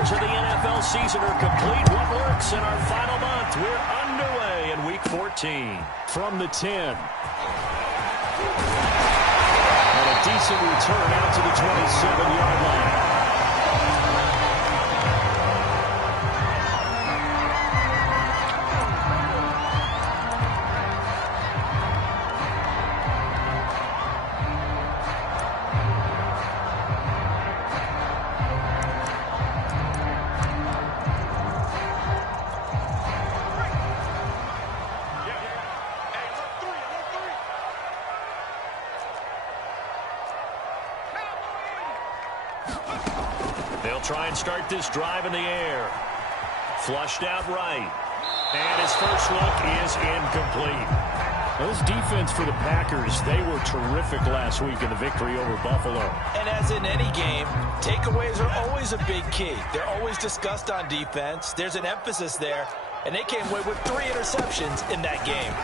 quarters of the NFL season are complete. What works in our final month? We're underway in Week 14. From the 10. And a decent return out to the 27-yard line. They'll try and start this drive in the air. Flushed out right. And his first look is incomplete. Those defense for the Packers, they were terrific last week in the victory over Buffalo. And as in any game, takeaways are always a big key. They're always discussed on defense. There's an emphasis there. And they came away with 3 interceptions in that game.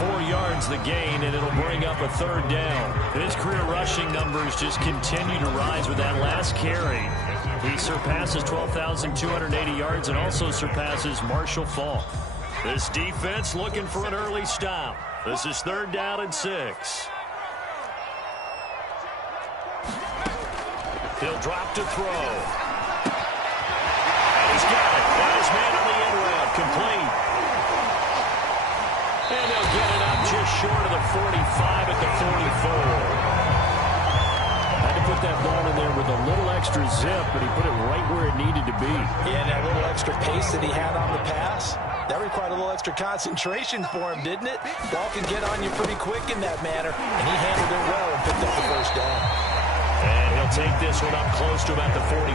4 yards the gain, and it'll bring up a third down. His career rushing numbers just continue to rise with that last carry. He surpasses 12,280 yards and also surpasses Marshall Faulk. This defense looking for an early stop. This is 3rd down and 6. He'll drop to throw. And he's got it. Got his man on the end route. Complete. And they'll get it up just short of the 45 at the 44. Had to put that ball in there with a little extra zip, but he put it right where it needed to be. Yeah, and that little extra pace that he had on the pass, that required a little extra concentration for him, didn't it? Ball can get on you pretty quick in that manner, and he handled it well and picked up the first down. And he'll take this one up close to about the 45.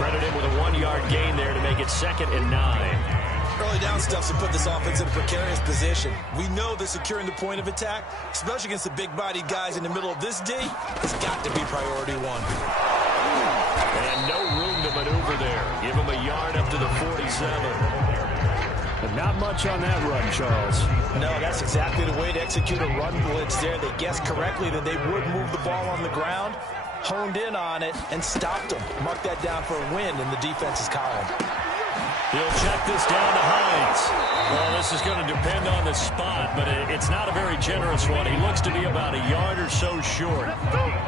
Credit him with a 1-yard gain there to make it 2nd and 9. Early down stuff to put this offense in a precarious position. We know that securing the point of attack, especially against the big-bodied guys in the middle of this D, has got to be priority 1. And no room to maneuver there. Give him a yard up to the 47. But not much on that run, Charles. No, that's exactly the way to execute a run blitz there. They guessed correctly that they would move the ball on the ground, honed in on it, and stopped them. Mark that down for a win in the defense's column. He'll check this down to Hines. Well, this is going to depend on the spot, but it's not a very generous one. He looks to be about a yard or so short.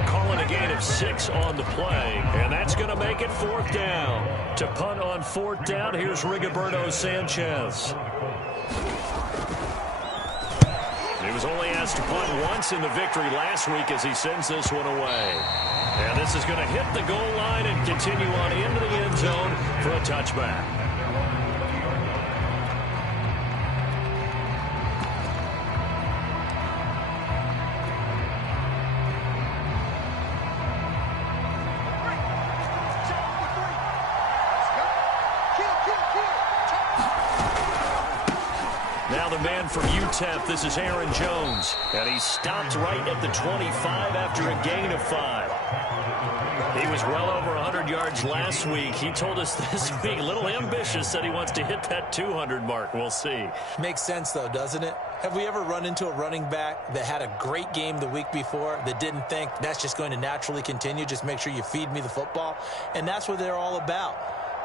Calling a gain of 6 on the play, and that's going to make it 4th down. To punt on 4th down, here's Rigoberto Sanchez. He was only asked to punt once in the victory last week as he sends this one away. And this is going to hit the goal line and continue on into the end zone for a touchback. Now the man from UTEP, this is Aaron Jones. And he stopped right at the 25 after a gain of 5. He was well over 100 yards last week. He told us this week, a little ambitious, said he wants to hit that 200 mark. We'll see. Makes sense, though, doesn't it? Have we ever run into a running back that had a great game the week before that didn't think that's just going to naturally continue? Just make sure you feed me the football. And that's what they're all about.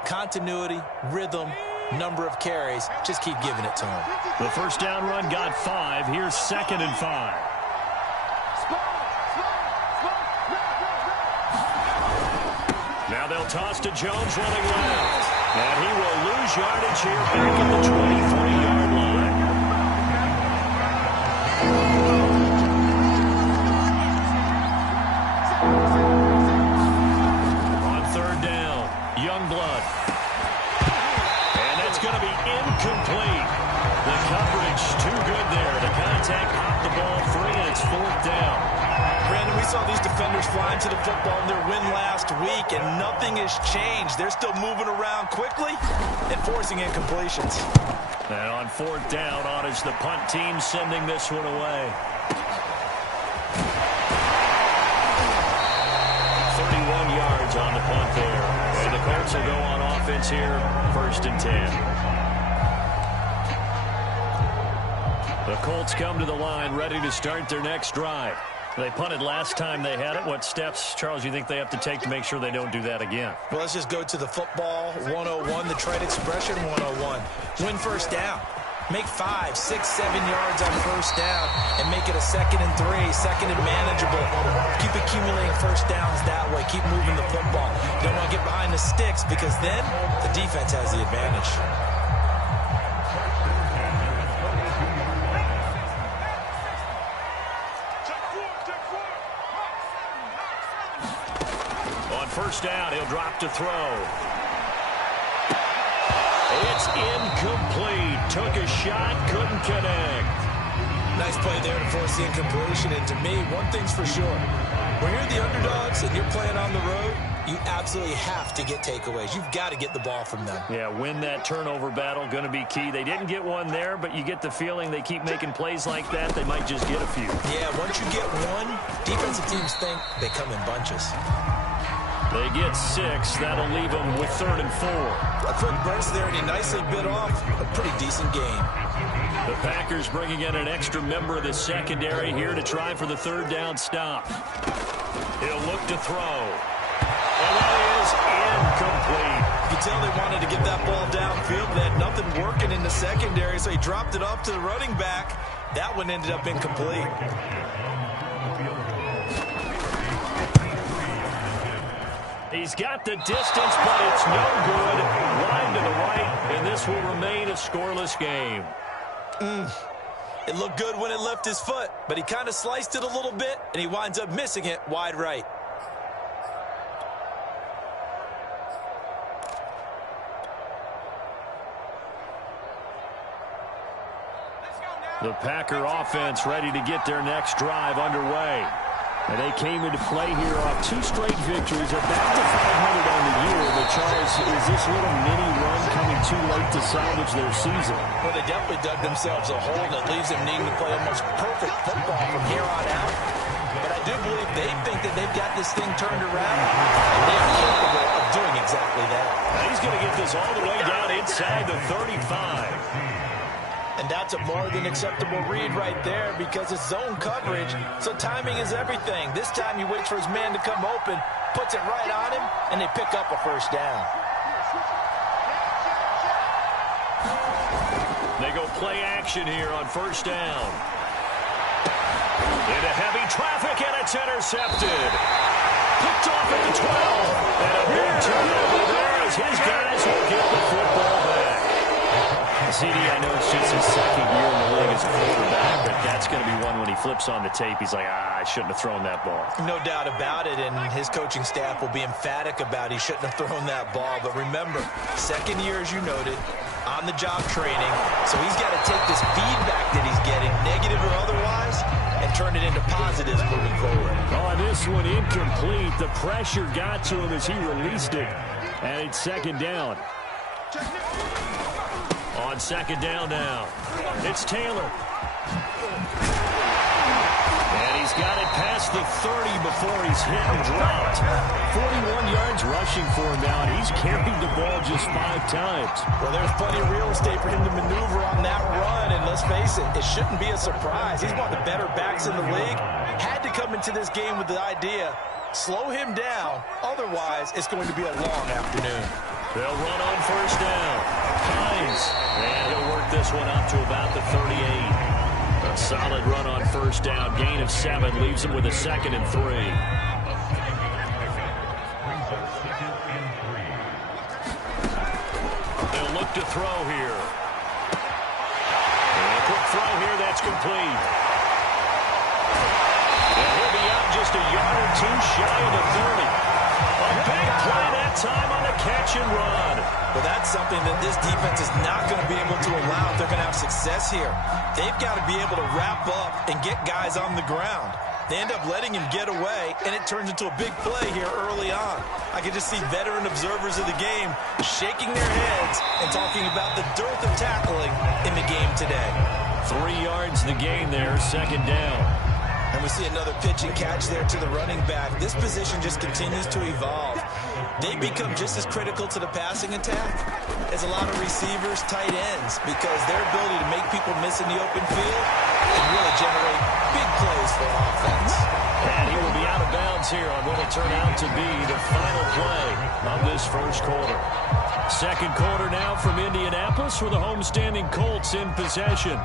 Continuity, rhythm, number of carries. Just keep giving it to him. The first down run got 5. Here's 2nd and 5. Now they'll toss to Jones running left. And he will lose yardage here back at the 23-yard line. On 3rd down, Youngblood. And that's going to be incomplete. The coverage too good there. The contact popped the ball free, and it's 4th down. Brandon, we saw these defenders flying to the football in their win last week, and nothing has changed. They're still moving around quickly and forcing incompletions. And on 4th down, on is the punt team sending this one away. 31 yards on the punt there. And the Colts will go on offense here, 1st and 10. The Colts come to the line ready to start their next drive. They punted last time they had it. What steps, Charles, you think they have to take to make sure they don't do that again? Well, let's just go to the football 101, the trade expression 101. Win first down. Make 5, 6, 7 yards on first down and make it a 2nd and 3, 2nd and manageable. Keep accumulating first downs that way. Keep moving the football. You don't want to get behind the sticks because then the defense has the advantage. On first down, he'll drop to throw. It's incomplete. Took a shot, couldn't connect. Nice play there to force the incompletion. And to me, one thing's for sure. When you're the underdogs and you're playing on the road, you absolutely have to get takeaways. You've got to get the ball from them. Yeah, win that turnover battle, going to be key. They didn't get one there, but you get the feeling they keep making plays like that, they might just get a few. Yeah, once you get one, defensive teams think they come in bunches. They get 6. That'll leave them with 3rd and 4. A quick burst there, and he nicely bit off a pretty decent game. The Packers bringing in an extra member of the secondary here to try for the 3rd down stop. He'll look to throw. And that is incomplete. You can tell they wanted to get that ball downfield. They had nothing working in the secondary, so he dropped it off to the running back. That one ended up incomplete. He's got the distance, but it's no good. Wide to the right, and this will remain a scoreless game. It looked good when it left his foot, but he kind of sliced it a little bit, and he winds up missing it wide right. The Packer offense ready to get their next drive underway. And they came into play here off 2 straight victories. They're back to 500 on the year. But, Charles, is this little mini run coming too late to salvage their season? Well, they definitely dug themselves a hole that leaves them needing to play almost perfect football from here on out. But I do believe they think that they've got this thing turned around, and they're capable of doing exactly that. Now he's going to get this all the way down inside the 35. And that's a more than acceptable read right there because it's zone coverage, so timing is everything. This time he waits for his man to come open, puts it right on him, and they pick up a first down. They go play action here on first down. Into heavy traffic, and it's intercepted. Picked off at the 12. And a big turnover there as his guys will get the football back. CD, I know it's just his 2nd year in the league as a quarterback, but that's going to be one when he flips on the tape. He's like, I shouldn't have thrown that ball. No doubt about it, and his coaching staff will be emphatic about he shouldn't have thrown that ball. But remember, 2nd year, as you noted, on-the-job training, so he's got to take this feedback that he's getting, negative or otherwise, and turn it into positives moving forward. Oh, this one incomplete. The pressure got to him as he released it, and it's 2nd down. On 2nd down now, it's Taylor. And he's got it past the 30 before he's hit and dropped. 41 yards rushing for him now, and he's carried the ball just 5 times. Well, there's plenty of real estate for him to maneuver on that run, and let's face it, it shouldn't be a surprise. He's one of the better backs in the league. Had to come into this game with the idea, slow him down, otherwise it's going to be a long afternoon. They'll run on first down. Hines, and he'll work this one up to about the 38. A solid run on first down. Gain of 7 leaves him with a 2nd and 3. They'll look to throw here. And a quick throw here that's complete. And he'll be out just a yard or 2 shy of the 30. A big play that time on a catch and run. Well, that's something that this defense is not going to be able to allow if they're going to have success here. They've got to be able to wrap up and get guys on the ground. They end up letting him get away, and it turns into a big play here early on. I can just see veteran observers of the game shaking their heads and talking about the dearth of tackling in the game today. 3 yards the gain there, 2nd down. And we see another pitch and catch there to the running back. This position just continues to evolve. They become just as critical to the passing attack is a lot of receivers, tight ends, because their ability to make people miss in the open field can really generate big plays for offense. And he will be out of bounds here on what will turn out to be the final play of this first quarter. Second quarter now from Indianapolis with the homestanding Colts in possession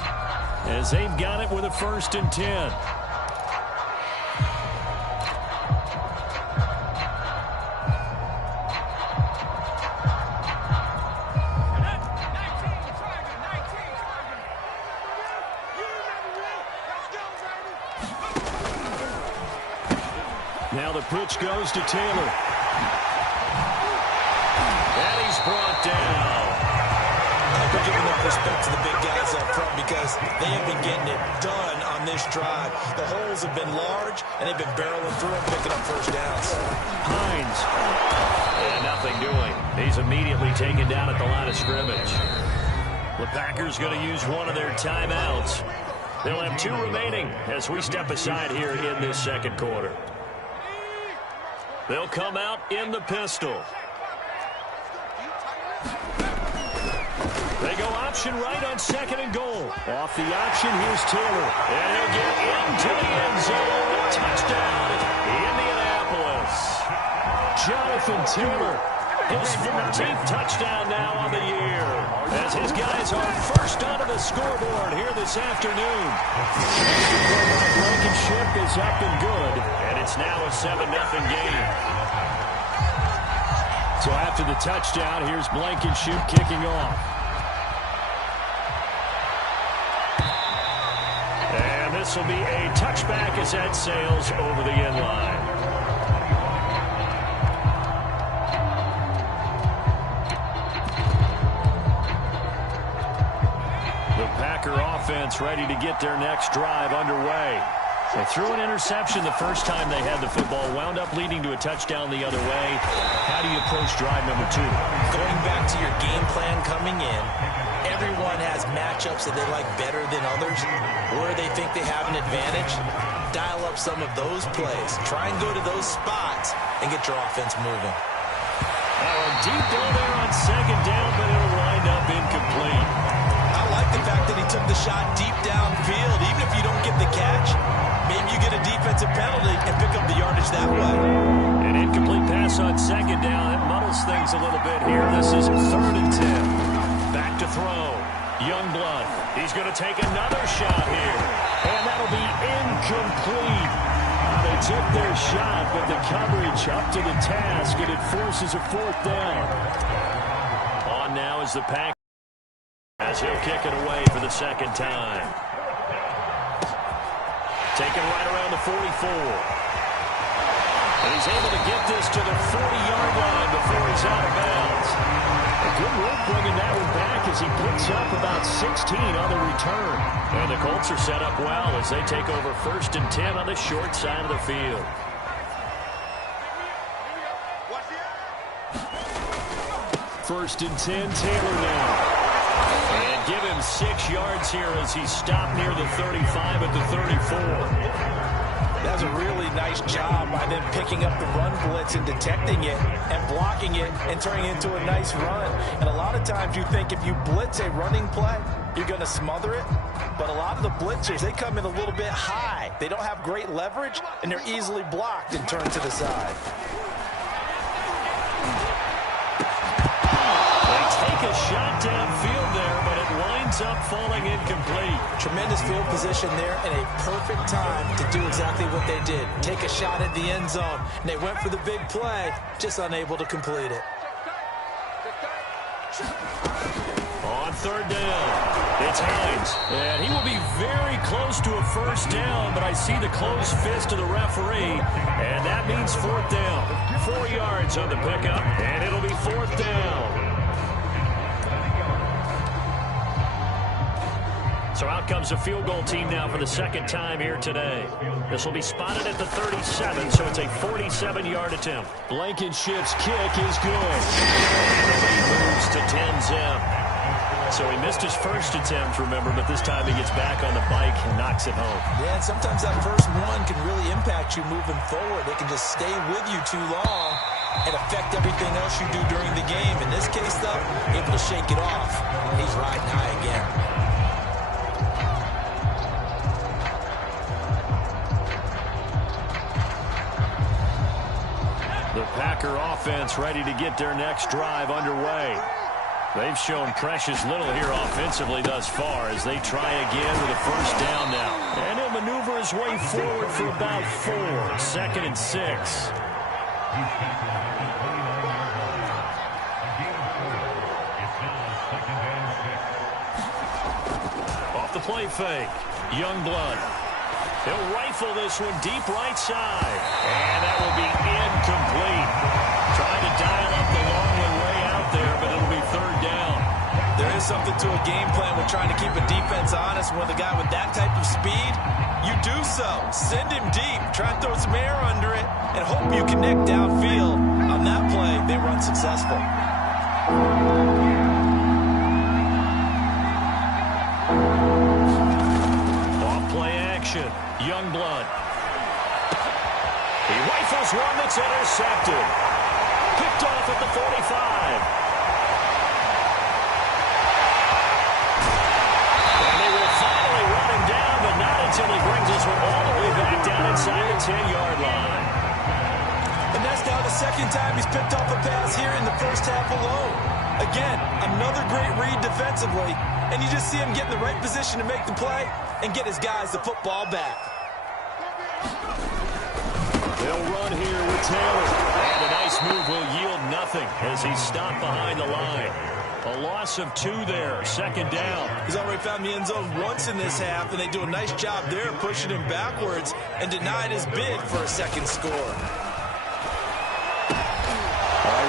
as they've got it with a 1st and 10. Now the pitch goes to Taylor. And he's brought down. I hope we're giving enough respect to the big guys up front because they have been getting it done on this drive. The holes have been large, and they've been barreling through and picking up first downs. Hines. And nothing doing. He's immediately taken down at the line of scrimmage. The Packers going to use one of their timeouts. They'll have 2 remaining as we step aside here in this second quarter. They'll come out in the pistol. They go option right on 2nd and goal. Off the option, here's Taylor. And he'll get into the end zone. Touchdown, Indianapolis. Jonathan Taylor, his 14th touchdown now on the year. As his guys are first onto the scoreboard here this afternoon. Blankenship is up and good. And it's now a 7-0 game. So after the touchdown, here's Blankenship kicking off. And this will be a touchback as that sails over the end line. The Packer offense ready to get their next drive underway. They threw an interception the first time they had the football, wound up leading to a touchdown the other way. How do you approach drive number 2? Going back to your game plan coming in, everyone has matchups that they like better than others, where they think they have an advantage. Dial up some of those plays. Try and go to those spots and get your offense moving. Deep ball there on 2nd down, but it'll wind up incomplete. I like the fact that he took the shot deep downfield. Even if you don't get the catch, maybe you get a defensive penalty and pick up the yardage that way. An incomplete pass on 2nd down. That muddles things a little bit here. This is 3rd and 10. Back to throw. Youngblood. He's going to take another shot here. And that'll be incomplete. They took their shot, but the coverage up to the task, and it forces a 4th down. On now is the Pack as he'll kick it away for the 2nd time. Taken right around the 44. And he's able to get this to the 40-yard line before he's out of bounds. Good work bringing that one back as he picks up about 16 on the return. And the Colts are set up well as they take over 1st and 10 on the short side of the field. First and 10, Taylor now. And give him 6 yards here as he's stopped near the 35 at the 34. That's a really nice job by them picking up the run blitz and detecting it and blocking it and turning it into a nice run. And a lot of times you think if you blitz a running play, you're going to smother it. But a lot of the blitzers, they come in a little bit high. They don't have great leverage, and they're easily blocked and turned to the side. A shot downfield there, but it winds up falling incomplete. Tremendous field position there and a perfect time to do exactly what they did. Take a shot at the end zone. And they went for the big play, just unable to complete it. On 3rd down, it's Hines. And he will be very close to a 1st down, but I see the closed fist of the referee, and that means 4th down. 4 yards on the pickup, and it'll be 4th down. So out comes the field goal team now for the 2nd time here today. This will be spotted at the 37, so it's a 47-yard attempt. Blankenship's kick is good. And the lead moves to 10-zip. So he missed his first attempt, remember, but this time he gets back on the bike and knocks it home. Yeah, and sometimes that first one can really impact you moving forward. They can just stay with you too long, and affect everything else you do during the game. In this case, though, able to shake it off. He's riding high again. The Packer offense ready to get their next drive underway. They've shown precious little here offensively thus far as they try again with a first down now. And he'll maneuver his way forward for about 4. 2nd and 6. Off the play fake. Youngblood. He'll rifle this one deep right side. And that will be incomplete. Trying to dial up the long one way out there, but it'll be 3rd down. There is something to a game plan with trying to keep a defense honest. With a guy with that type of speed, you do so. Send him deep. Try and throw some air under it and hope you connect downfield. On that play, they were unsuccessful. Off-play action. Youngblood. He rifles one that's intercepted. Picked off at the 45. And they will finally run him down, but not until he brings this one all the way back down inside the 10-yard line. And that's now the 2nd time he's picked off a pass here in the first half alone. Again, another great read defensively, and you just see him get in the right position to make the play and get his guys the football back. They'll run here with Taylor. And a nice move will yield nothing as he's stopped behind the line. A loss of 2 there. 2nd down. He's already found the end zone once in this half, and they do a nice job there pushing him backwards and denied his bid for a 2nd score.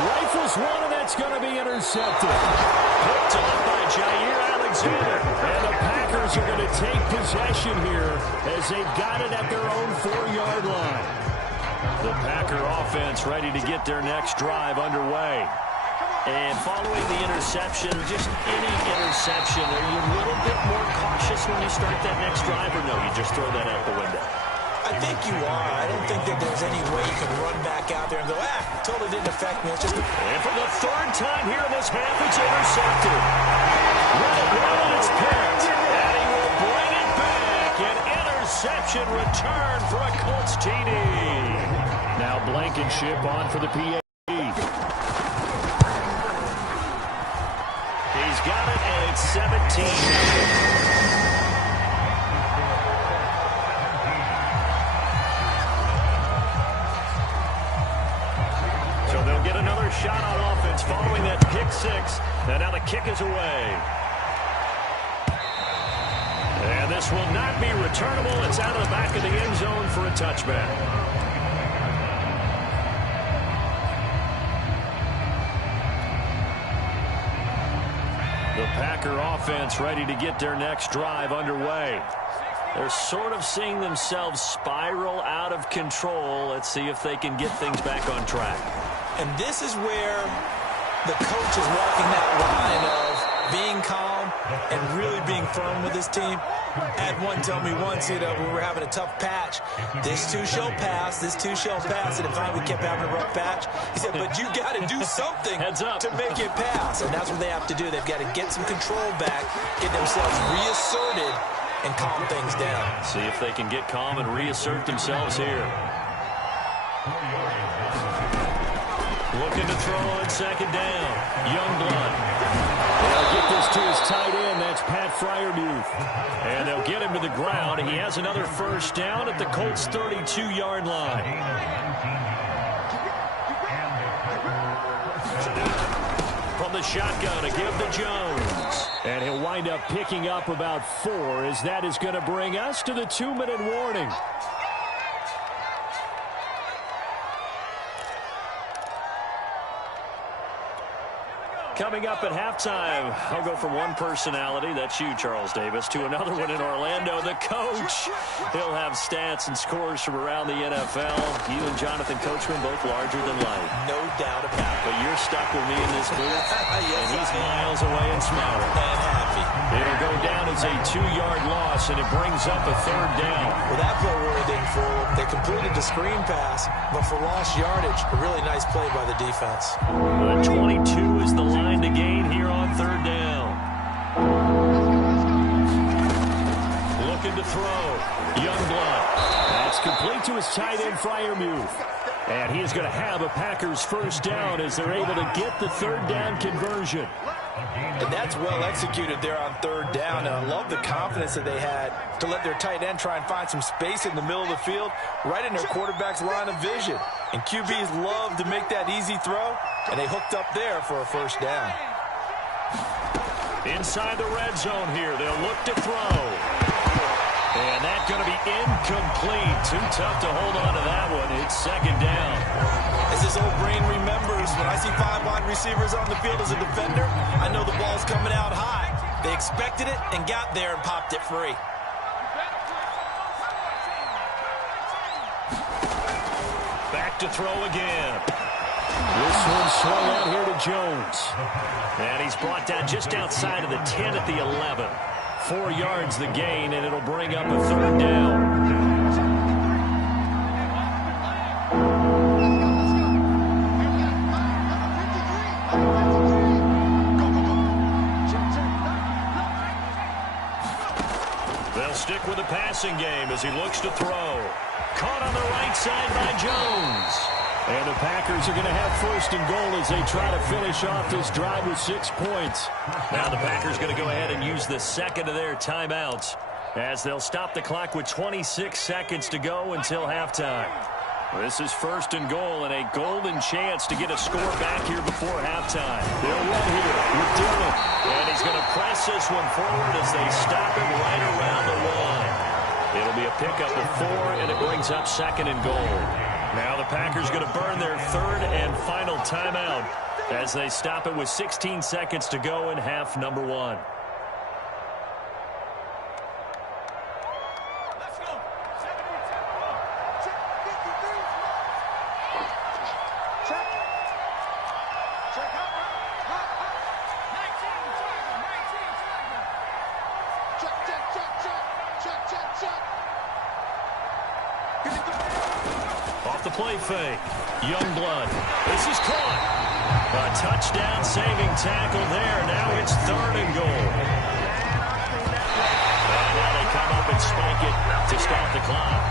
Rifles one, and that's going to be intercepted. Picked off by Jair Alexander. And the Packers are going to take possession here as they've got it at their own 4-yard line. The Packer offense ready to get their next drive underway. And following the interception, just any interception, are you a little bit more cautious when you start that next drive, or no, you just throw that out the window? I think you are. I don't think that there's any way you can run back out there and go, totally didn't affect me. It's just And for the 3rd time here in this half, it's intercepted. Well, it's picked. And he will bring it back. An interception return for a Colts TD. Now Blankenship on for the PA. He's got it, and it's 17-0. Get another shot on offense following that pick 6. And now the kick is away. And this will not be returnable. It's out of the back of the end zone for a touchback. The Packer offense ready to get their next drive underway. They're sort of seeing themselves spiral out of control. Let's see if they can get things back on track. And this is where the coach is walking that line of being calm and really being firm with his team. Had one tell me once, when we were having a tough patch, this too shall pass, this too shall pass. And finally we kept having a rough patch. He said, but you got to do something to make it pass. And that's what they have to do. They've got to get some control back, get themselves reasserted, and calm things down. See if they can get calm and reassert themselves here. Looking to throw on 2nd down. Youngblood. They'll get this to his tight end. That's Pat Fryermuth. And they'll get him to the ground. He has another first down at the Colts' 32-yard line. From the shotgun, a give to Jones. And he'll wind up picking up about 4 as that is going to bring us to the 2-minute warning. Coming up at halftime, I'll go from one personality, that's you, Charles Davis, to another one in Orlando, the coach. He'll have stats and scores from around the NFL. You and Jonathan Coachman, both larger than life. No doubt about it. But you're stuck with me in this booth, Yes, and he's miles away and smiling. And happy. It'll go down as a 2-yard loss, and it brings up a 3rd down. Well, that play really didn't fool them. They completed the screen pass, but for lost yardage, a really nice play by the defense. 22 is the line to gain here on 3rd down. Looking to throw. Youngblood. That's complete to his tight end, Freiermuth. And he is going to have a Packers 1st down as they're able to get the 3rd down conversion. And that's well executed there on 3rd down. And I love the confidence that they had to let their tight end try and find some space in the middle of the field, right in their quarterback's line of vision. And QBs love to make that easy throw, and they hooked up there for a 1st down. Inside the red zone here, they'll look to throw. And that's going to be incomplete. Too tough to hold on to that one. It's 2nd down. As his old brain remembers, when I see 5 wide receivers on the field as a defender, I know the ball's coming out high. They expected it and got there and popped it free. Back to throw again. This one's swung out here to Jones. And he's brought down just outside of the 10 at the 11. 4 yards the gain, and it'll bring up a 3rd down. They'll stick with the passing game as he looks to throw. Caught on the right side by Jones. And the Packers are going to have 1st and goal as they try to finish off this drive with 6 points. Now the Packers going to go ahead and use the 2nd of their timeouts as they'll stop the clock with 26 seconds to go until halftime. This is 1st and goal and a golden chance to get a score back here before halftime. They'll run here with Dillon. And he's going to press this one forward as they stop it right around the 1. It'll be a pickup of 4, and it brings up 2nd and goal. Now the Packers going to burn their 3rd and final timeout as they stop it with 16 seconds to go in half number 1. Off the play fake. Youngblood. This is caught. A touchdown saving tackle there. Now it's 3rd and goal. And now they come up and spike it to stop the clock.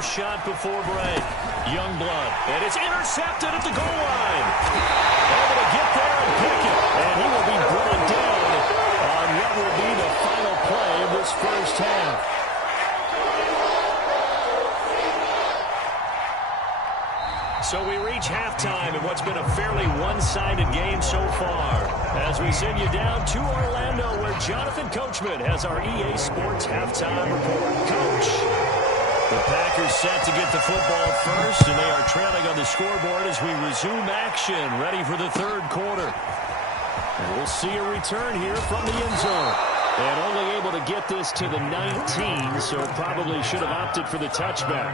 Shot before break. Youngblood. And it's intercepted at the goal line. Able to get there and pick it. And he will be brought down on what will be the final play of this 1st half. So we reach halftime in what's been a fairly one-sided game so far. As we send you down to Orlando, where Jonathan Coachman has our EA Sports halftime report. Coach. The Packers set to get the football first, and they are trailing on the scoreboard as we resume action, ready for the 3rd quarter. And we'll see a return here from the end zone. And only able to get this to the 19, so probably should have opted for the touchback.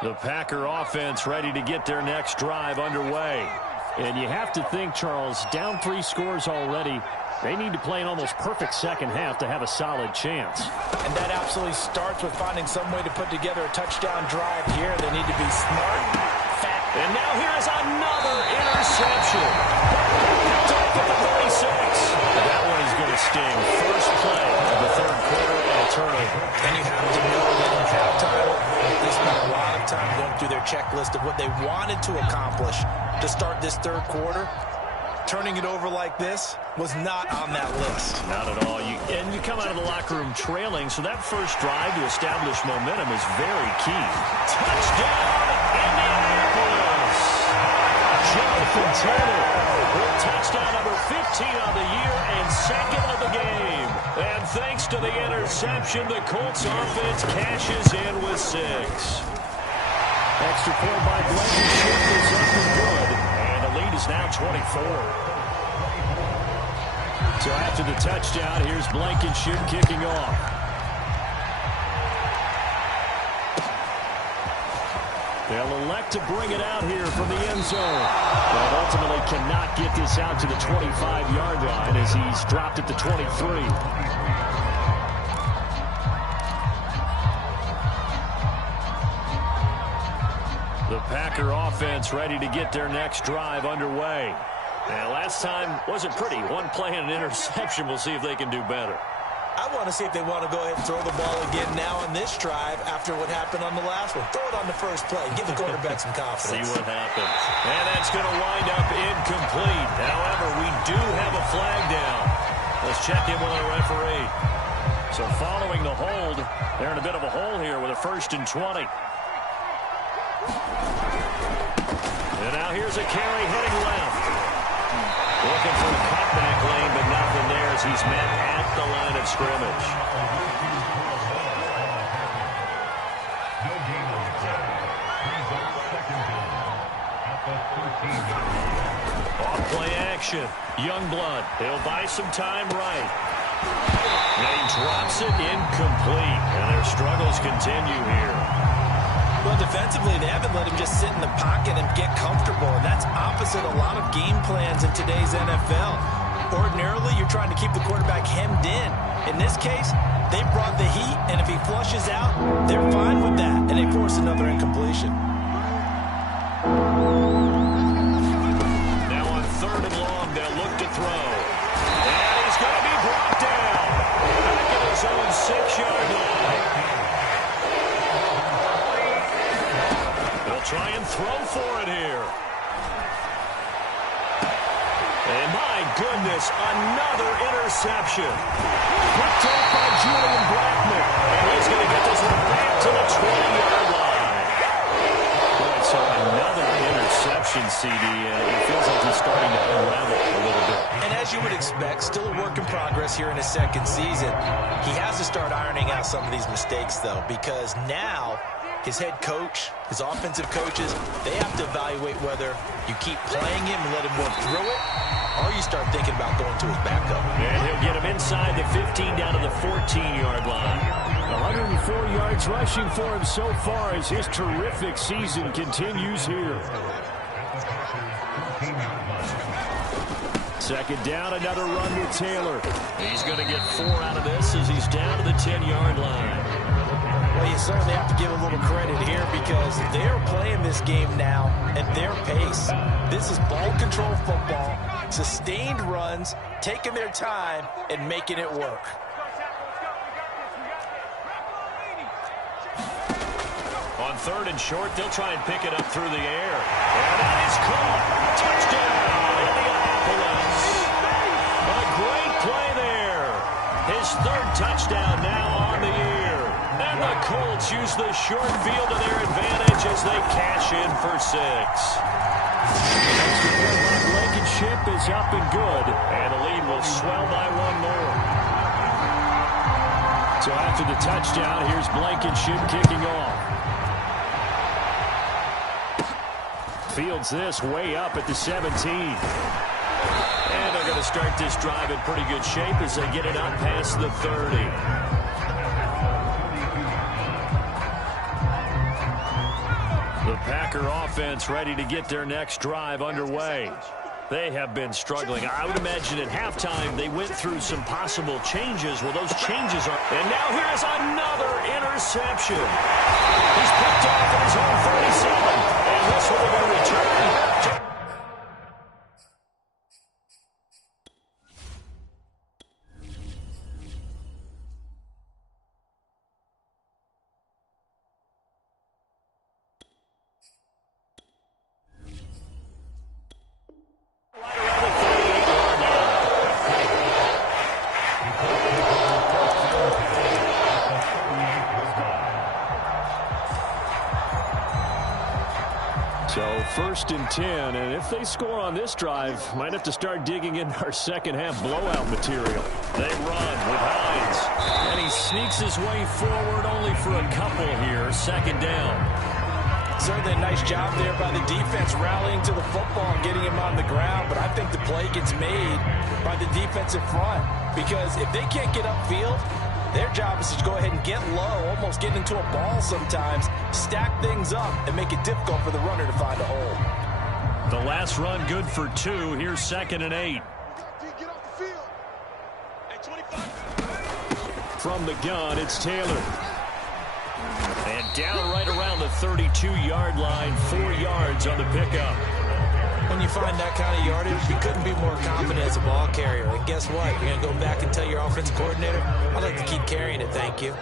The Packer offense ready to get their next drive underway. And you have to think, Charles, down 3 scores already. They need to play an almost perfect 2nd half to have a solid chance. And that absolutely starts with finding some way to put together a touchdown drive here. They need to be smart, fat. And now here is another interception. Picked up at the 36. That one is going to sting. First play of the 3rd quarter and a turnover. And you have to know that in halftime, they spent a lot of time going checklist of what they wanted to accomplish to start this third quarter. Turning it over like this was not on that list. Not at all. And you come out of the locker room trailing, so that first drive to establish momentum is very key. Touchdown, Indianapolis! Jonathan Taylor with touchdown number 15 on the year and second of the game. And thanks to the interception, the Colts offense cashes in with 6. Extra point by Blankenship is up and good. And the lead is now 24. So after the touchdown, here's Blankenship kicking off. They'll elect to bring it out here from the end zone. But ultimately cannot get this out to the 25-yard line as he's dropped it to 23. The Packer offense ready to get their next drive underway. And last time wasn't pretty. One play and an interception. We'll see if they can do better. I want to see if they want to go ahead and throw the ball again now on this drive after what happened on the last one. Throw it on the first play. Give the quarterback some confidence. See what happens. And that's going to wind up incomplete. However, we do have a flag down. Let's check in with our referee. So following the hold, they're in a bit of a hole here with a 1st and 20. And now here's a carry heading left. Looking for a cutback lane, but nothing there as he's met at the line of scrimmage. Off play action. Youngblood. He'll buy some time right. And he drops it incomplete. And their struggles continue here. Well, defensively, they haven't let him just sit in the pocket and get comfortable, and that's opposite a lot of game plans in today's NFL. Ordinarily, you're trying to keep the quarterback hemmed in. In this case, they brought the heat, and if he flushes out, they're fine with that, and they force another incompletion. Now on 3rd and long, they'll look to throw. And he's going to be brought down. Back at his own 6-yard line. Try and throw for it here. And my goodness, another interception. Picked off by Julian Blackman. And he's going to get this one back to the 20-yard line. Boy, so another interception, CD, and it feels like he's starting to unravel a little bit. And as you would expect, still a work in progress here in his second season. He has to start ironing out some of these mistakes, though, because now his head coach, his offensive coaches, they have to evaluate whether you keep playing him and let him work through it, or you start thinking about going to his backup. And he'll get him inside the 15 down to the 14-yard line. 104 yards rushing for him so far as his terrific season continues here. 2nd down, another run with Taylor. He's going to get 4 out of this as he's down to the 10-yard line. Well, you certainly have to give a little credit here because they're playing this game now at their pace. This is ball control football, sustained runs, taking their time, and making it work. On 3rd and short, they'll try and pick it up through the air. And that is caught. Touchdown, Indianapolis. A great play there. His 3rd touchdown now on the year. And the Colts use the short field to their advantage as they cash in for 6. Extra point by Blankenship is up and good. And the lead will swell by 1 more. So after the touchdown, here's Blankenship kicking off. Fields this way up at the 17. And they're going to start this drive in pretty good shape as they get it up past the 30. The Packer offense ready to get their next drive underway. They have been struggling. I would imagine at halftime they went through some possible changes. Well, those changes are... And now here is another interception. He's picked off at his own 37. And this one they're going to return. So 1st and 10, and if they score on this drive, might have to start digging in our second half blowout material. They run with Hines, and he sneaks his way forward only for a couple here. 2nd down. Certainly a nice job there by the defense rallying to the football and getting him on the ground, but I think the play gets made by the defensive front because if they can't get upfield, their job is to go ahead and get low, almost get into a ball sometimes, stack things up, and make it difficult for the runner to find a hole. The last run good for 2. Here's 2nd and 8. From the gun, it's Taylor. And down right around the 32-yard line, 4 yards on the pickup. When you find that kind of yardage, you couldn't be more confident as a ball carrier. And guess what? You're going to go back and tell your offensive coordinator, I'd like to keep carrying it, thank you.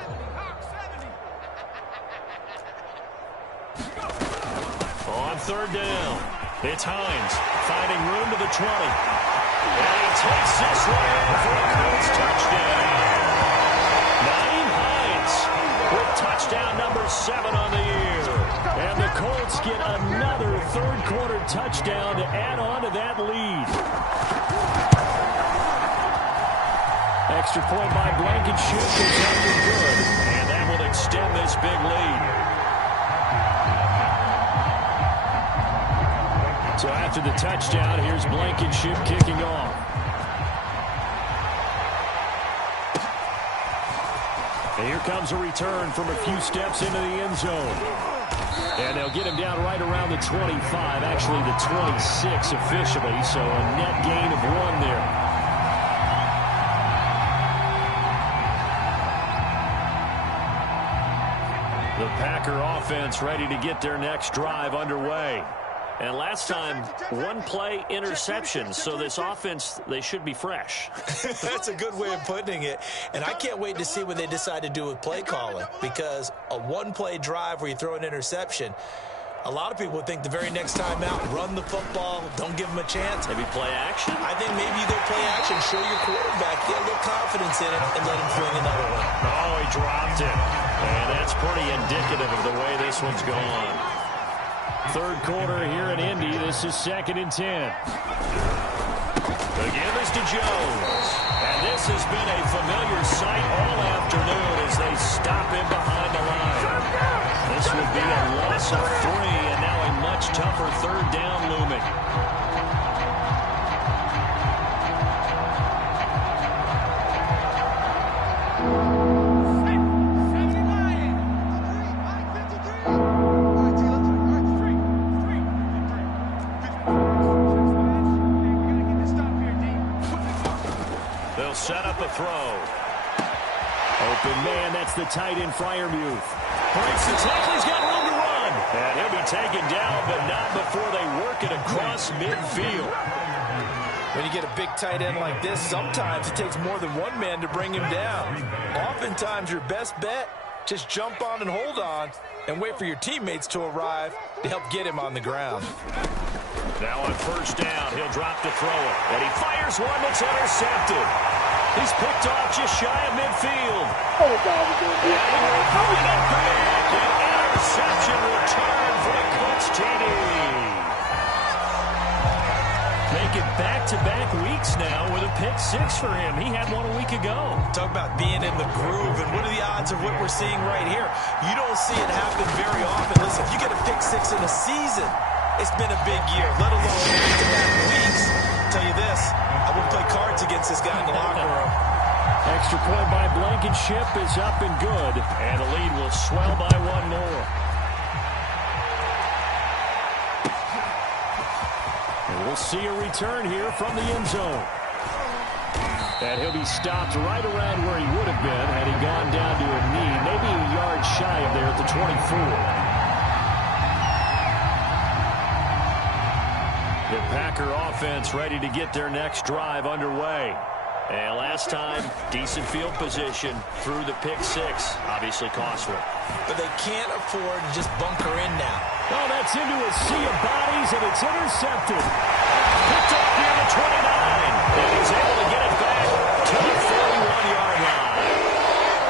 On 3rd down, it's Hines finding room to the 20. And he takes this one in for a Colts touchdown. Naeem Hines with touchdown number 7 on the year. And the Colts get another 3rd quarter touchdown to add on to that lead. Extra point by Blankenship is up and good. And that will extend this big lead. So after the touchdown, here's Blankenship kicking off. And here comes a return from a few steps into the end zone. And they'll get him down right around the 25, actually the 26 officially, so a net gain of 1 there. The Packer offense ready to get their next drive underway. And last time, 1 play interception. So this offense, they should be fresh. That's a good way of putting it. And I can't wait to see what they decide to do with play calling. Because a 1-play drive where you throw an interception, a lot of people would think the very next time out, run the football, don't give them a chance. Maybe play action? I think maybe you go play action, show your quarterback, get a little confidence in it, and let him fling another one. Oh, he dropped it. And that's pretty indicative of the way this one's gone. 3rd quarter here in Indy. This is 2nd and 10. The give is to Jones. And this has been a familiar sight all afternoon as they stop him behind the line. This would be a loss of 3 and now a much tougher 3rd down looming. Set up a throw. Open man, that's the tight end Freiermuth. Breaks the tackle, he's got room to run. And he'll be taken down, but not before they work it across midfield. When you get a big tight end like this, sometimes it takes more than 1 man to bring him down. Oftentimes your best bet, just jump on and hold on and wait for your teammates to arrive to help get him on the ground. Now on 1st down, he'll drop to throw it. And he fires one that's intercepted. He's picked off just shy of midfield. And we're pulling it back. An interception return for the Colts TD. Making back-to-back weeks now with a pick 6 for him. He had one a week ago. Talk about being in the groove, and what are the odds of what we're seeing right here? You don't see it happen very often. Listen, if you get a pick 6 in a season, it's been a big year, let alone back-to-back weeks. I'll tell you this, I wouldn't play cards against this guy in the locker room. Extra point by Blankenship is up and good. And the lead will swell by 1 more. And we'll see a return here from the end zone. And he'll be stopped right around where he would have been had he gone down to a knee, maybe a yard shy of there at the 24. The Packer offense ready to get their next drive underway. And last time, decent field position through the pick 6. Obviously costly. But they can't afford to just bunker in now. Oh, that's into a sea of bodies, and it's intercepted. Picked off near the 29. And he's able to get it back to the 41-yard line.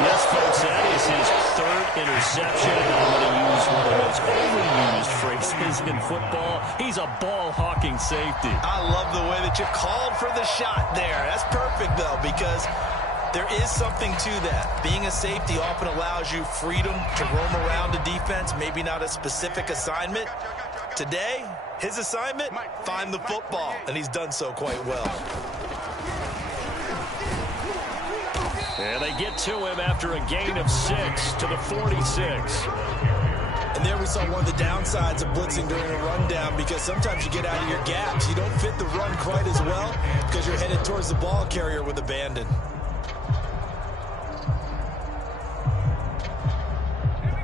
Yes, folks, that is his 3rd interception. I'm going to use one of those overused phrases in football. He's a ball-hawking safety. I love the way that you called for the shot there. That's perfect, though, because there is something to that. Being a safety often allows you freedom to roam around the defense, maybe not a specific assignment. Today, his assignment, find the football, and he's done so quite well. And they get to him after a gain of 6 to the 46. And there we saw one of the downsides of blitzing during a rundown, because sometimes you get out of your gaps. You don't fit the run quite as well because you're headed towards the ball carrier with abandon.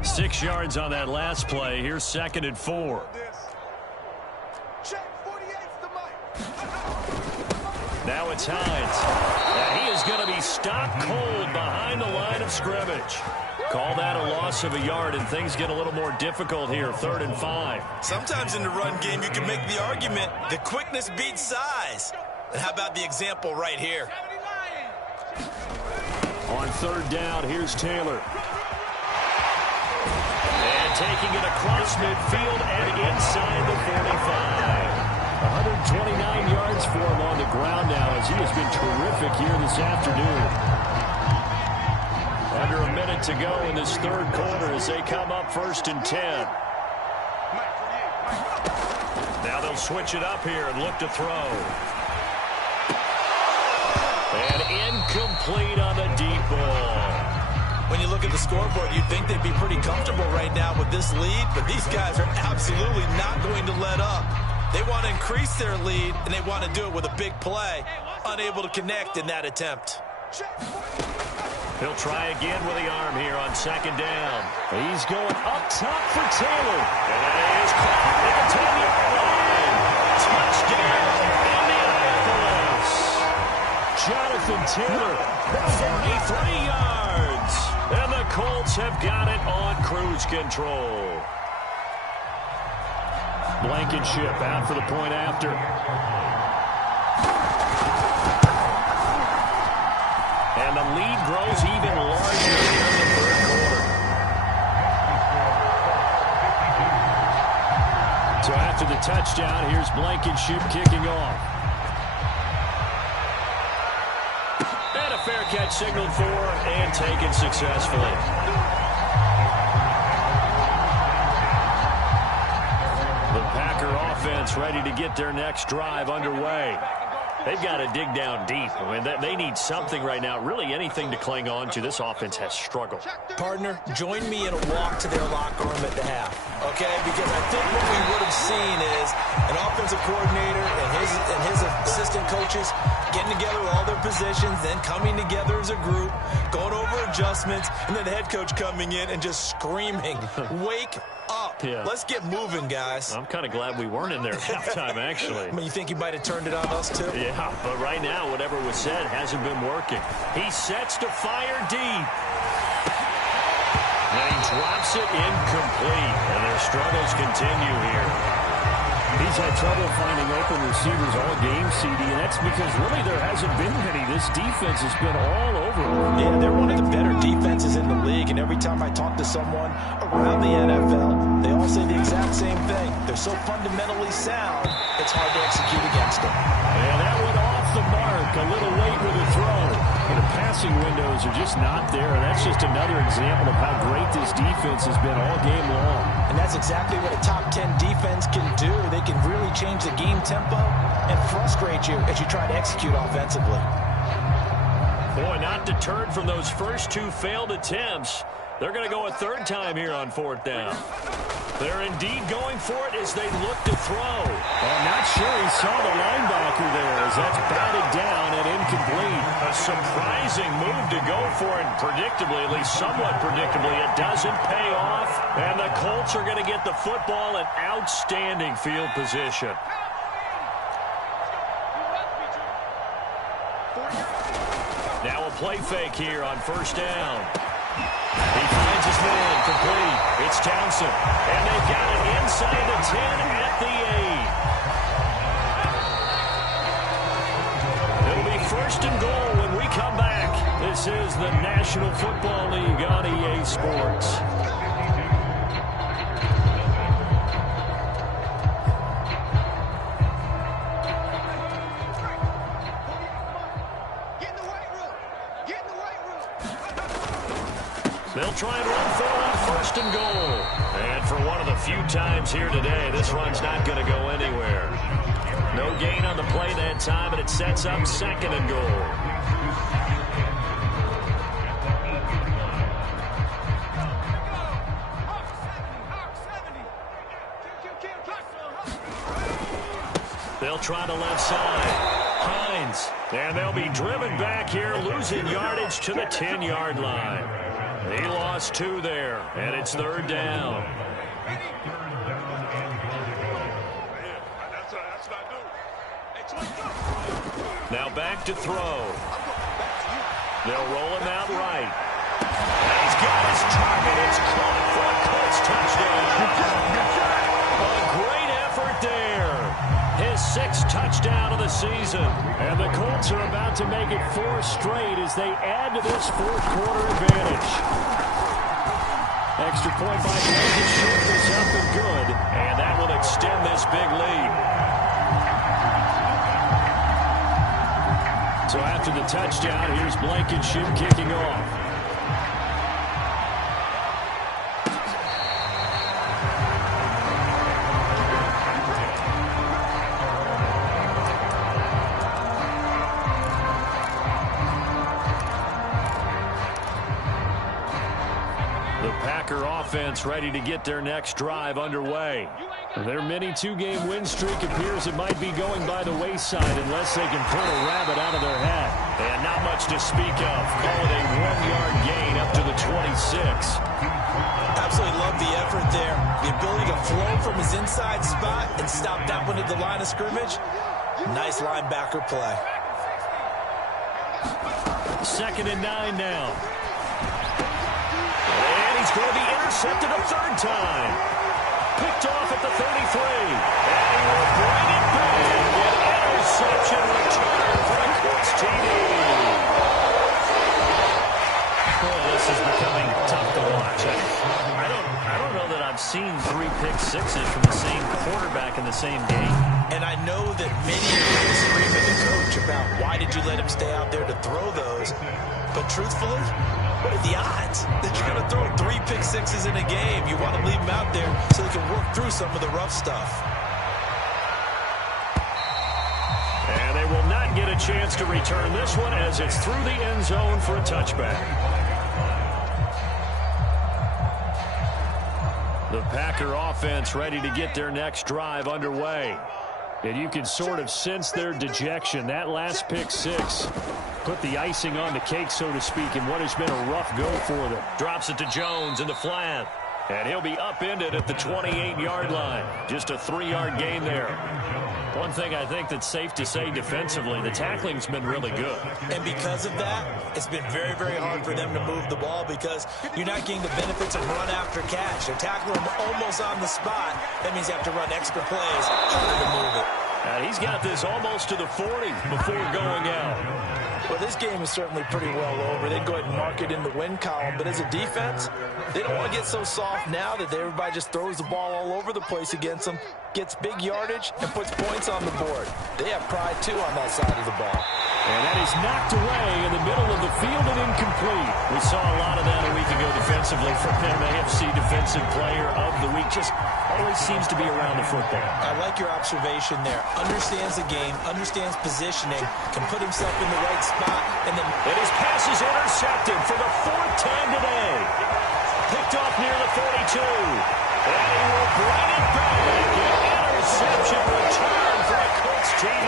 Six yards on that last play. Here's 2nd and 4. Now it's Hines. And he is going to be stopped cold behind the line of scrimmage. Call that a loss of a yard, and things get a little more difficult here. 3rd and 5. Sometimes in the run game, you can make the argument that quickness beats size. And how about the example right here? On 3rd down, here's Taylor. And taking it across midfield and inside the 45. 129 yards for him on the ground now, as he has been terrific here this afternoon. Under a minute to go in this 3rd quarter as they come up 1st and 10. Now they'll switch it up here and look to throw. And incomplete on the deep ball. When you look at the scoreboard, you'd think they'd be pretty comfortable right now with this lead, but these guys are absolutely not going to let up. They want to increase their lead, and they want to do it with a big play. Unable to connect in that attempt. He'll try again with the arm here on 2nd down. He's going up top for Taylor. And it is caught at the 10-yard line. Touchdown, Indianapolis. Jonathan Taylor, 43 yards. And the Colts have got it on cruise control. Blankenship out for the point after. And the lead grows even larger here in the 3rd quarter. So after the touchdown, here's Blankenship kicking off. And a fair catch signaled for and taken successfully. Packer offense ready to get their next drive underway. They've got to dig down deep. I mean, they need something right now, really anything to cling on to. This offense has struggled. Partner, join me in a walk to their locker room at the half, okay? Because I think what we would have seen is an offensive coordinator and his assistant coaches getting together all their positions, then coming together as a group, going over adjustments, and then the head coach coming in and just screaming, wake up. Yeah. Let's get moving, guys. I'm kind of glad we weren't in there at halftime, actually. I mean, you think he might have turned it on us, too? Yeah, but right now, whatever was said hasn't been working. He sets to fire deep. And he drops it incomplete. And their struggles continue here. He's had trouble finding open receivers all game, CD, and that's because really there hasn't been many. This defense has been all over. Yeah, they're one of the better defenses in the league, and every time I talk to someone around the NFL, they all say the exact same thing. They're so fundamentally sound, it's hard to execute against them. And that went off the mark, a little late with the throw. And the passing windows are just not there, and that's just another example of how great this defense has been all game long. And that's exactly what a top 10 defense can do. They can really change the game tempo and frustrate you as you try to execute offensively. Boy, not deterred from those first 2 failed attempts. They're going to go a 3rd time here on 4th down. They're indeed going for it as they look to throw. I'm not sure he saw the linebacker there as that's batted down and incomplete. A surprising move to go for it, predictably, at least somewhat predictably. It doesn't pay off, and the Colts are going to get the football in outstanding field position. Now a play fake here on 1st down. He finds his man complete. It's Townsend. And they've got it inside the 10 at the 8. It'll be 1st and goal when we come back. This is the National Football League on EA Sports. for on 1st and goal. And for one of the few times here today, this run's not going to go anywhere. No gain on the play that time, and it sets up 2nd and goal. They'll try the left side. Hines. And they'll be driven back here, losing yardage to the 10-yard line. He lost 2 there, and it's 3rd down. Now back to throw. They'll roll him out right. He's got his target. It's caught for a Colts touchdown. A great effort there. His 6th touchdown of the season. And the Colts are about to make it 4 straight as they add to this 4th quarter advantage. Extra point by Blankenship is up and good. And that will extend this big lead. So after the touchdown, here's Blankenship kicking off. Offense ready to get their next drive underway. Their mini 2-game win streak appears it might be going by the wayside unless they can pull a rabbit out of their hat. And not much to speak of. Call it a 1-yard gain up to the 26. Absolutely love the effort there. The ability to flow from his inside spot and stop that one at the line of scrimmage. Nice linebacker play. 2nd and 9 now. He's going to be intercepted a 3rd time. Picked off at the 33. And he will bring it back. An interception return for the Colts TD. Boy, this is becoming tough to watch. I don't know that I've seen 3 pick sixes from the same quarterback in the same game. And I know that many are going to scream at the coach about why did you let him stay out there to throw those. But truthfully, what are the odds that you're going to throw 3 pick sixes in a game? You want to leave them out there so they can work through some of the rough stuff. And they will not get a chance to return this one as it's through the end zone for a touchback. The Packer offense ready to get their next drive underway. And you can sort of sense their dejection. That last pick 6 put the icing on the cake, so to speak, in what has been a rough go for them. Drops it to Jones in the flat. And he'll be upended at the 28-yard line. Just a 3-yard gain there. One thing I think that's safe to say defensively, the tackling's been really good. And because of that, it's been very, very hard for them to move the ball because you're not getting the benefits of run after catch. They're tackling almost on the spot. That means you have to run extra plays harder to move it. And he's got this almost to the 40 before going out. Well, this game is certainly pretty well over. They go ahead and mark it in the win column. But as a defense, they don't want to get so soft now that everybody just throws the ball all over the place against them, gets big yardage, and puts points on the board. They have pride, too, on that side of the ball. And that is knocked away in the middle of the field and incomplete. We saw a lot of that a week ago defensively from them. AFC Defensive Player of the Week. Just always seems to be around the football. I like your observation there. Understands the game, understands positioning, can put himself in the right spot, and his pass is intercepted for the 4th time today. Picked off near the 42. And he will bring it back. An interception return for a Colts TD.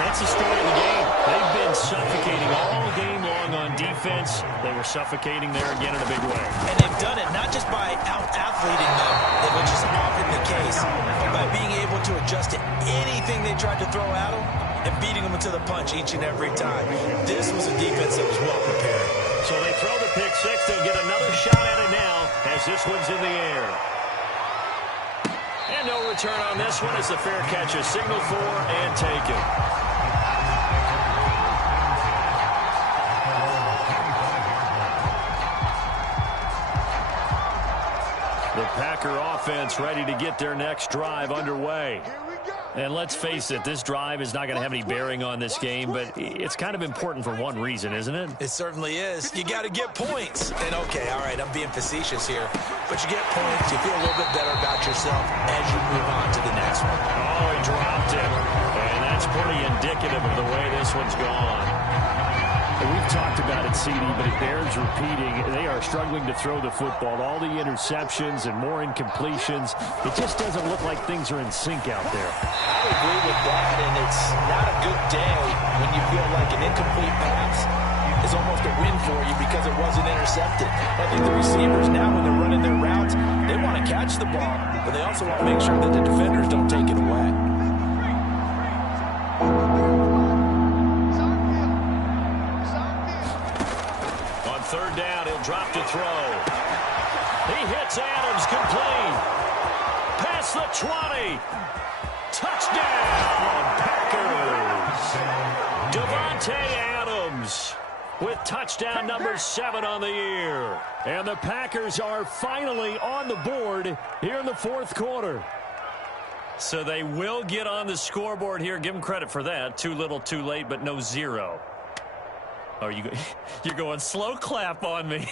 That's the story of the game. They've been suffocating all game long on defense. They were suffocating there again in a big way. And they've done it not just by out-athleting them, which is often the case, but by being able to adjust to anything they tried to throw at them and beating them to the punch each and every time. This was a defense that was well prepared. So they throw the pick 6. They'll get another shot at it now as this one's in the air. And no return on this one as the fair catch is signaled for and taken. The Packer offense ready to get their next drive underway. Here we go. And let's face it, this drive is not going to have any bearing on this game, but it's kind of important for one reason, isn't it? It certainly is. You got to get points. And, okay, all right, I'm being facetious here, but you get points, you feel a little bit better about yourself as you move on to the next one. Oh, he dropped it. And that's pretty indicative of the way this one's gone. We've talked about it, CD, but it bears repeating. They are struggling to throw the football. All the interceptions and more incompletions. It just doesn't look like things are in sync out there. I agree with that, and it's not a good day when you feel like an incomplete pass is almost a win for you because it wasn't intercepted. I think the receivers now, when they're running their routes, they want to catch the ball, but they also want to make sure that the defenders don't take it away. Third down, he'll drop to throw. He hits Adams, complete. Past the 20. Touchdown, Packers. Davante Adams with touchdown number 7 on the year. And the Packers are finally on the board here in the fourth quarter. So they will get on the scoreboard here. Give them credit for that. Too little, too late, but no 0. Oh, you're going slow clap on me.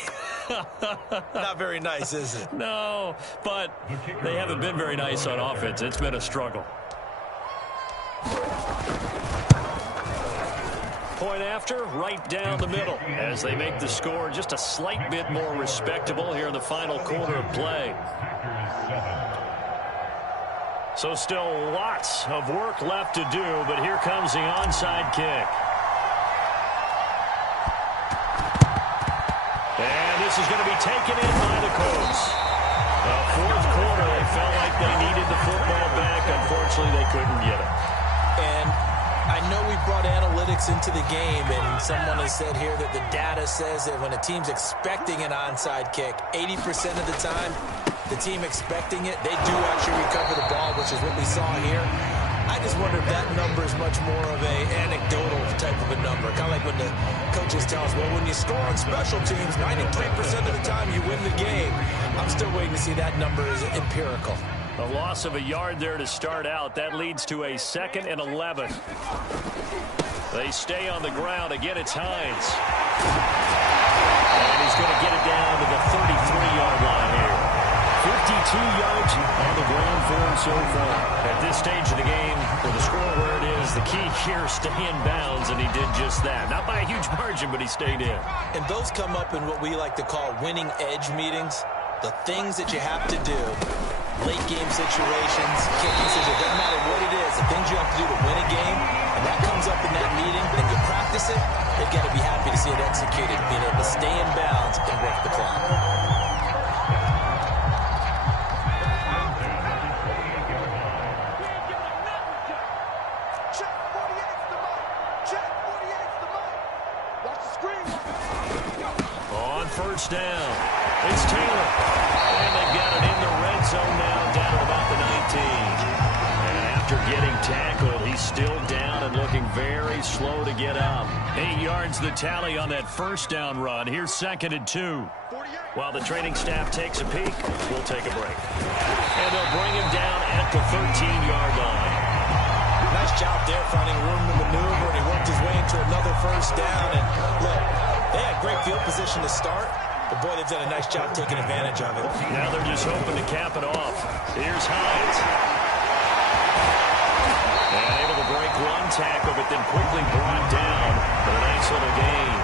Not very nice, is it? No, but they haven't been very nice on offense. It's been a struggle. Point after, right down the middle as they make the score just a slight bit more respectable here in the final quarter of play. So still lots of work left to do, but here comes the onside kick. And this is going to be taken in by the Colts. Fourth quarter, they felt like they needed the football back. Unfortunately, they couldn't get it. And I know we brought analytics into the game, and someone has said here that the data says that when a team's expecting an onside kick, 80% of the time, the team expecting it, they do actually recover the ball, which is what we saw here. I just wonder if that number is much more of a anecdotal type of a number. Kind of like when the coaches tell us, well, when you score on special teams, 93% of the time you win the game. I'm still waiting to see that number is empirical. A loss of a yard there to start out. That leads to a 2nd and 11. They stay on the ground. Again, it's Hines. And he's going to get it down to the 33-yard line here. 52 yards on the ground for him so far. At this stage of the game, with the score where it is, the key here is stay in bounds, and he did just that. Not by a huge margin, but he stayed in. And those come up in what we like to call winning edge meetings. The things that you have to do, late game situations, kicking situations, it doesn't matter what it is, the things you have to do to win a game, and that comes up in that meeting, then you practice it, you've got to be happy to see it executed, being able to stay in bounds and work the clock. First down. It's Taylor. And they've got it in the red zone now, down at about the 19. And after getting tackled, he's still down and looking very slow to get up. 8 yards the tally on that first down run. Here's 2nd and 2. While the training staff takes a peek, we'll take a break. And they'll bring him down at the 13-yard line. Nice job there finding room to maneuver, and he worked his way into another first down. And look, they had great field position to start, but boy, they've done a nice job taking advantage of it. Now they're just hoping to cap it off. Here's Hines. And able to break one tackle, but then quickly brought down. But a nice little gain.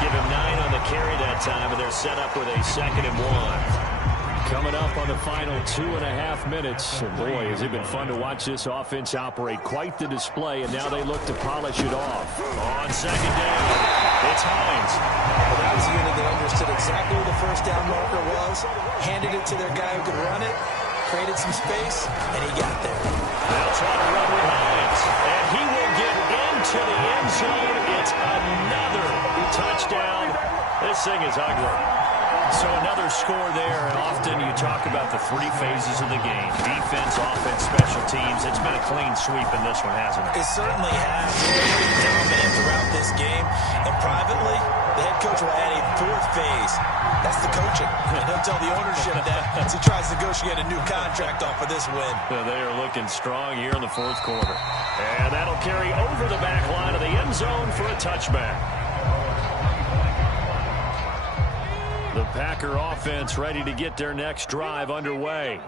Give him 9 on the carry that time, and they're set up with a 2nd and 1. Coming up on the final 2.5 minutes. And boy, has it been fun to watch this offense operate. Quite the display, and now they look to polish it off. On 2nd down, it's Hines. Well, that was a unit that understood exactly where the first down marker was, handed it to their guy who could run it, created some space, and he got there. They'll try to run with Hines, and he will get into the end zone. It's another touchdown. This thing is ugly. So another score there, and often you talk about the 3 phases of the game. Defense, offense, special teams. It's been a clean sweep in this one, hasn't it? It certainly has. They're pretty dominant throughout this game. And privately, the head coach will add a 4th, phase. That's the coaching. And he'll tell the ownership that as he tries to negotiate a new contract off of this win. They are looking strong here in the fourth quarter. And that'll carry over the back line of the end zone for a touchback. The Packer offense ready to get their next drive underway.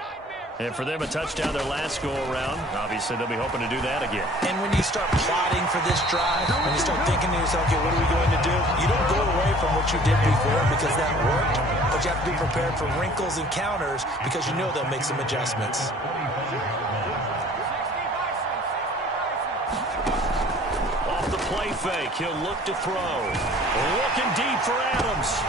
And for them, a touchdown their last go-around. Obviously, they'll be hoping to do that again. And when you start plotting for this drive, when you start thinking to yourself, okay, what are we going to do? You don't go away from what you did before because that worked, but you have to be prepared for wrinkles and counters because you know they'll make some adjustments. Off the play fake, he'll look to throw. Looking deep for Adams.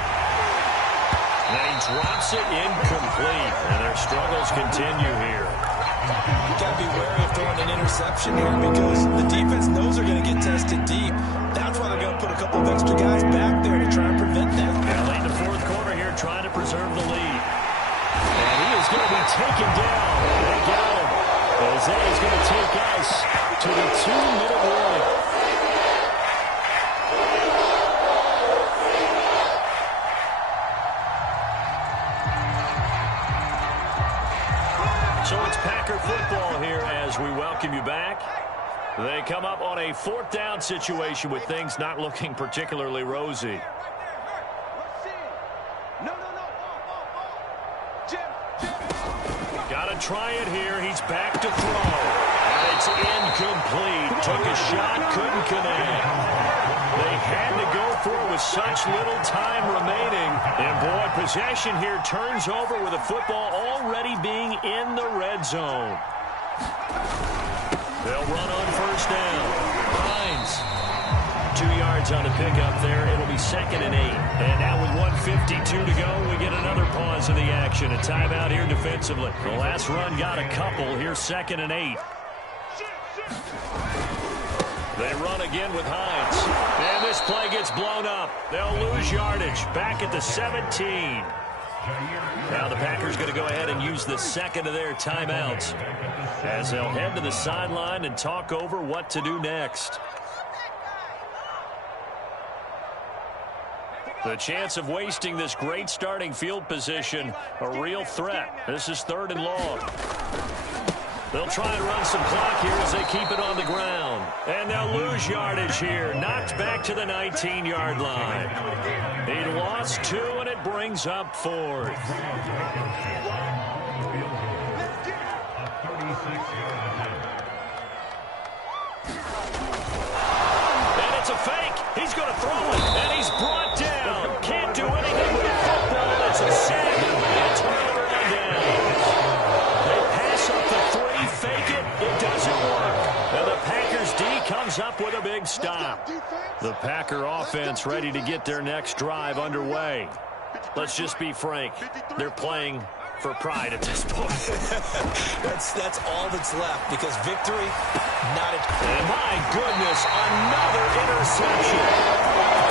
And he drops it incomplete. And their struggles continue here. You got to be wary of throwing an interception here because the defense knows they're going to get tested deep. That's why they're going to put a couple of extra guys back there to try and prevent that. Yeah, late in the fourth quarter here, trying to preserve the lead. And he is going to be taken down. They got him. Jose is going to take us to the 2-minute warning. So it's Packer football here as we welcome you back. They come up on a fourth down situation with things not looking particularly rosy. Got to try it here. He's back to throw. And it's incomplete. Took a shot, couldn't connect. They had to go for it with such little time remaining. And boy, possession here turns over with the football already being in the red zone. They'll run on first down. Hines. 2 yards on the pickup there. It'll be 2nd and 8. And now with 1:52 to go, we get another pause in the action. A timeout here defensively. The last run got a couple. Here's 2nd and 8. They run again with Hines. And this play gets blown up. They'll lose yardage. Back at the 17. Now the Packers going to go ahead and use the second of their timeouts as they'll head to the sideline and talk over what to do next. The chance of wasting this great starting field position, a real threat. This is 3rd and long. They'll try and run some clock here as they keep it on the ground. And they'll lose yardage here. Knocked back to the 19-yard line. He lost 2, and it brings up 4th. And it's a fake. He's going to throw it, and he's brought down. Can't do anything with the football. It's a sack and a turnover on downs. They pass up the 3, fake it. It doesn't work. And the Packers D comes up with a big stop. The Packer offense ready to get their next drive underway. Let's just be frank. They're playing for pride at this point. That's all that's left because victory, not a... And my goodness, another interception.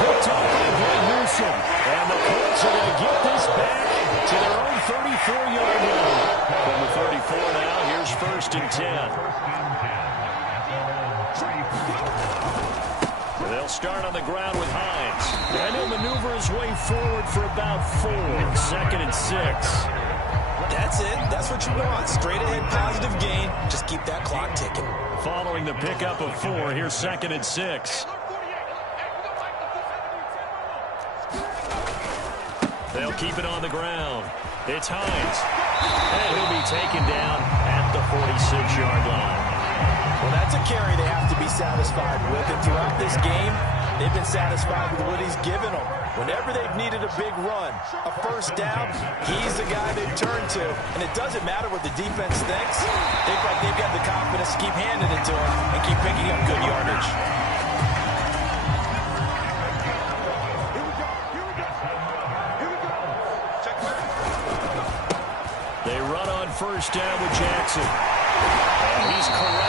Picked up by Greg Newsom. And the Colts are going to get this back to their own 34-yard line. From the 34 now, here's 1st and 10. They'll start on the ground with Hines. And he'll maneuver his way forward for about 4. 2nd and 6. That's it. That's what you want. Straight ahead positive gain. Just keep that clock ticking. Following the pickup of 4, here's 2nd and 6. They'll keep it on the ground. It's Hines. And he'll be taken down at the 46-yard line. Well, that's a carry they have to be satisfied with. And throughout this game, they've been satisfied with what he's given them. Whenever they've needed a big run, a first down, he's the guy they've turned to. And it doesn't matter what the defense thinks. They feel like they've got the confidence to keep handing it to him and keep picking up good yardage. They run on first down with Jackson. And he's correct.